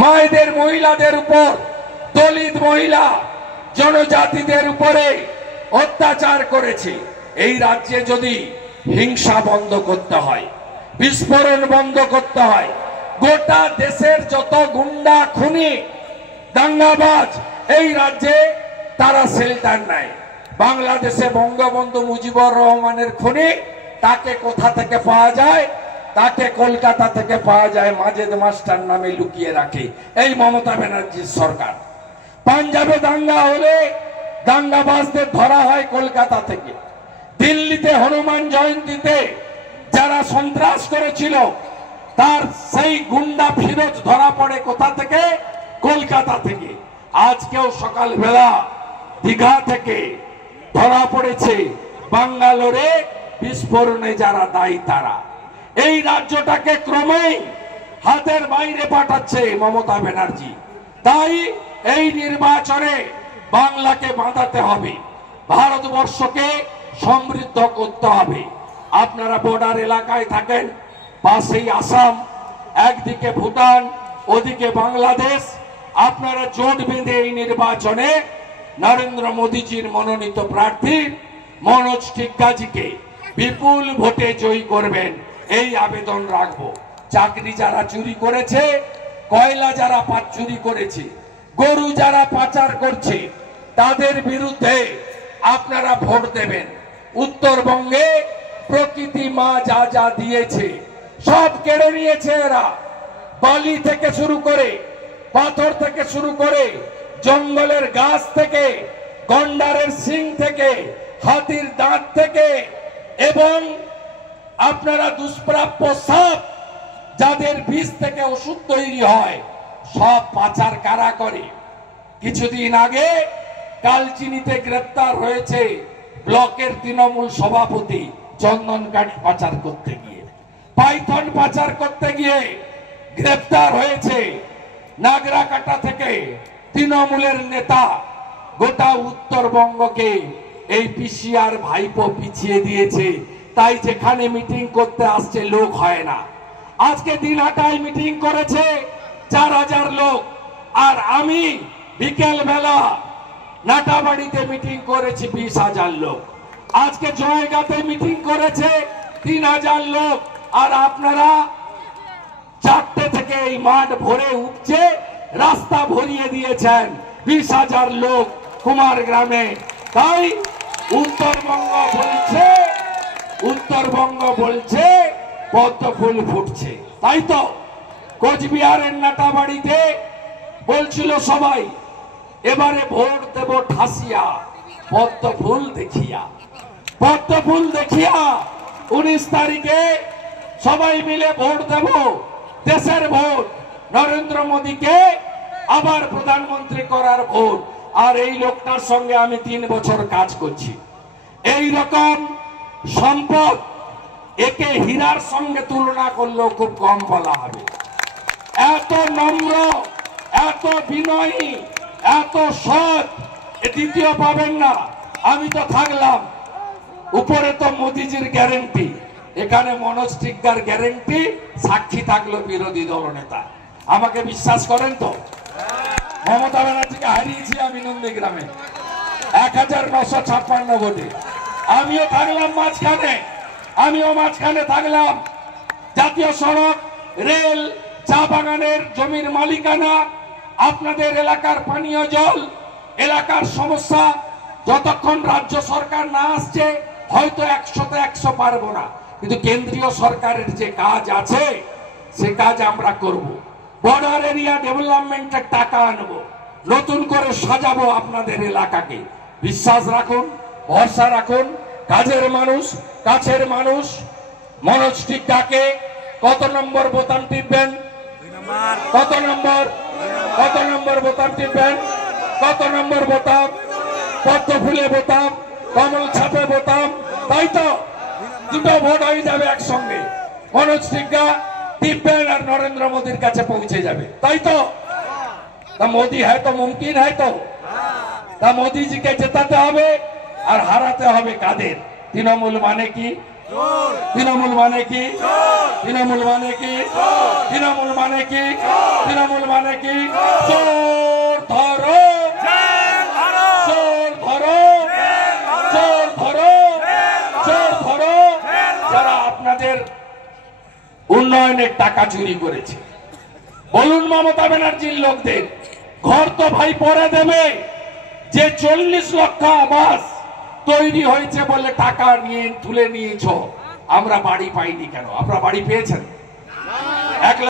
মায়েদের মহিলাদের উপর, দলিত মহিলা জনজাতিদের উপরে অত্যাচার করেছে। এই রাজ্যে যদি হিংসা বন্ধ করতে হয়, বিস্ফোরণ বন্ধ করতে হয়, গোটা দেশের যত গুন্ডা খুনি দাঙ্গাবাজ এই রাজ্যে তারা শেল্টার নেয়। বাংলাদেশে বঙ্গবন্ধু মুজিবুর রহমানের খুনি, তাকে কোথা থেকে পাওয়া যায়? তাকে কলকাতা থেকে পাওয়া যায়, মাজেদ মাস্টার নামে লুকিয়ে রাখে এই মমতা ব্যানার্জির সরকার। পাঞ্জাবে দাঙ্গা হলে দাঙ্গাবাজদের ধরা হয় কলকাতা থেকে। দিল্লিতে হনুমান জয়ন্তীতে যারা সন্ত্রাস করেছিল তার সেই গুন্ডা ফিরোজ ধরা পড়ে কোথা থেকে? কলকাতা থেকে। আজকেও সকালবেলা দীঘা থেকে ধরা পড়েছে বাঙ্গালোরে বিস্ফোরণে যারা দায়ী তারা। এই রাজ্যটাকে ক্রমেই হাতের বাইরে পাঠাচ্ছে মমতা ব্যানার্জি। তাই এই নির্বাচনে বাংলাকে বাঁধাতে হবে, ভারতবর্ষকে সমৃদ্ধ করতে হবে। আপনারা বর্ডার এলাকায় থাকেন, পাশেই আসাম, একদিকে ভুটান, ওদিকে বাংলাদেশ। আপনারা জোট বেঁধে এই নির্বাচনে নরেন্দ্র মোদীজির মনোনীত প্রার্থী মনোজ টিগ্গাজিকে বিপুল ভোটে জয়ী করবেন, এই আবেদন রাখবো। চাকরি যারা চুরি করেছে, কয়লা যারা চুরি করেছে, গরু যারা পাচার করছে, তাদের বিরুদ্ধে আপনারা ভোট দেবেন। উত্তরবঙ্গে প্রকৃতি মা যা যা দিয়েছে সব কেড়ে নিয়েছে এরা। বালি থেকে শুরু করে, পাথর থেকে শুরু করে, জঙ্গলের গাছ থেকে, গন্ডারের শিং থেকে, হাতির দাঁত থেকে, এবং আপনারা দুষ্প্রাপ্য সাপ যাদের বীজ থেকে ওষুধ তৈরি হয়, সব পাচার কারা করে? কিছুদিন আগে কালচিনিতে গ্রেপ্তার হয়েছে ব্লকের তৃণমূল সভাপতি চন্দন কাঠ পাচার করতে গিয়ে, পাইথন পাচার করতে গিয়ে গ্রেপ্তার হয়েছে নাগরাকাটা থেকে তৃণমূলের নেতা। গোটা উত্তরবঙ্গকে এই পিসিআর ভাইপো পিছিয়ে দিয়েছে, তাই যেখানে মিটিং করতে আসছে লোক হয় না। আজকে দিনহাটায় মিটিং করেছে 4000 লোক, আর আমি বিকেল বেলা নাটাবাড়িতে মিটিং করেছি 20,000 লোক। আজকে জয়গাতে মিটিং করেছে 3000 লোক, আর আপনারা 4টে থেকে এই মাঠ ভরে উঠছে, রাস্তা ভরিয়ে দিয়েছেন 20,000 লোক কুমার গ্রামে। তাই উত্তরবঙ্গ বলছে পদ্ম ফুল ফুটছে। তাই তো কোচবিহারের নাটাবাড়িতে বলছিল সবাই, এবারে ভোট দেব ঠাসিয়া, পদ্ম ফুল দেখিয়া। পদ্ম ফুল দেখিয়া 19 তারিখে সবাই মিলে ভোট দেব, দেশের ভোট, নরেন্দ্র মোদীকে আবার প্রধানমন্ত্রী করার ভোট। আর এই লোকটার সঙ্গে আমি 3 বছর কাজ করছি। এই রকম সম্পদ, একে হীরার সঙ্গে তুলনা করলেও খুব কম বলা হবে। এত নম্র, এত বিনয়ী, এত সৎ দ্বিতীয় পাবেন না। আমি তো থাকলাম, উপরে তো মোদিজির গ্যারেন্টি, এখানে মনোজ টিগ্গার গ্যারেন্টি, সাক্ষী থাকলো বিরোধী দলনেতা। আমাকে বিশ্বাস করেন তো? মমতা ব্যানার্জিকে হারিয়েছি আমি নন্দীগ্রামে 1956 ভোটে। আমিও থাকলাম মাঝখানে থাকলাম। জাতীয় সড়ক, রেল, চা বাগানের জমির মালিকানা, আপনাদের এলাকার পানীয় জল, এলাকার সমস্যা, যতক্ষণ রাজ্য সরকার না আসছে হয়তো 100তে 100 পারবো না, কিন্তু কেন্দ্রীয় সরকারের যে কাজ আছে সে কাজ আমরা করব। বর্ডার এরিয়া ডেভেলপমেন্টের টাকা আনবো, নতুন করে সাজাবো আপনাদের এলাকাকে। বিশ্বাস রাখুন, ভরসা রাখুন। কাজের মানুষ, কাছের মানুষ মনোজ টিগ্গাকে কত নম্বর বোতাম টিপবেন? কত নম্বর বোতাম টিপবেন? কত নম্বর বোতাম? পদ্ম ফুলে বোতাম, কমল ছাপে বোতাম। তাই তো দুটো ভোট হয়ে যাবে একসঙ্গে। মনোজ টিগ্গা টিপবেন আর নরেন্দ্র মোদীর কাছে পৌঁছে যাবে। তাই তো? তা মোदी है तो मुमकिन है तो? তা মোদীজিকে জেতাতে হবে আর হারাতে হবে কাদের? তৃণমূল মানে কি? তৃণমূল মানে কি? তৃণমূল মানে কি? তৃণমূল মানে কি? তৃণমূল মানে কি? চোর ধরো, চোর ধরো, চোর ধরো, চোর ধরো। যারা আপনাদের উন্নয়নের টাকা চুরি করেছে, বলুন মমতা ব্যানার্জির লোকদের, ঘর তো ভাই পরে দেবে। যে 40 লক্ষ আবাস তৈরি হয়েছে বলে টাকা নিয়ে তুলে নিয়েছ, আমরা বাড়ি পাইনি কেন? আপনারা বাড়ি পেয়েছেন? 1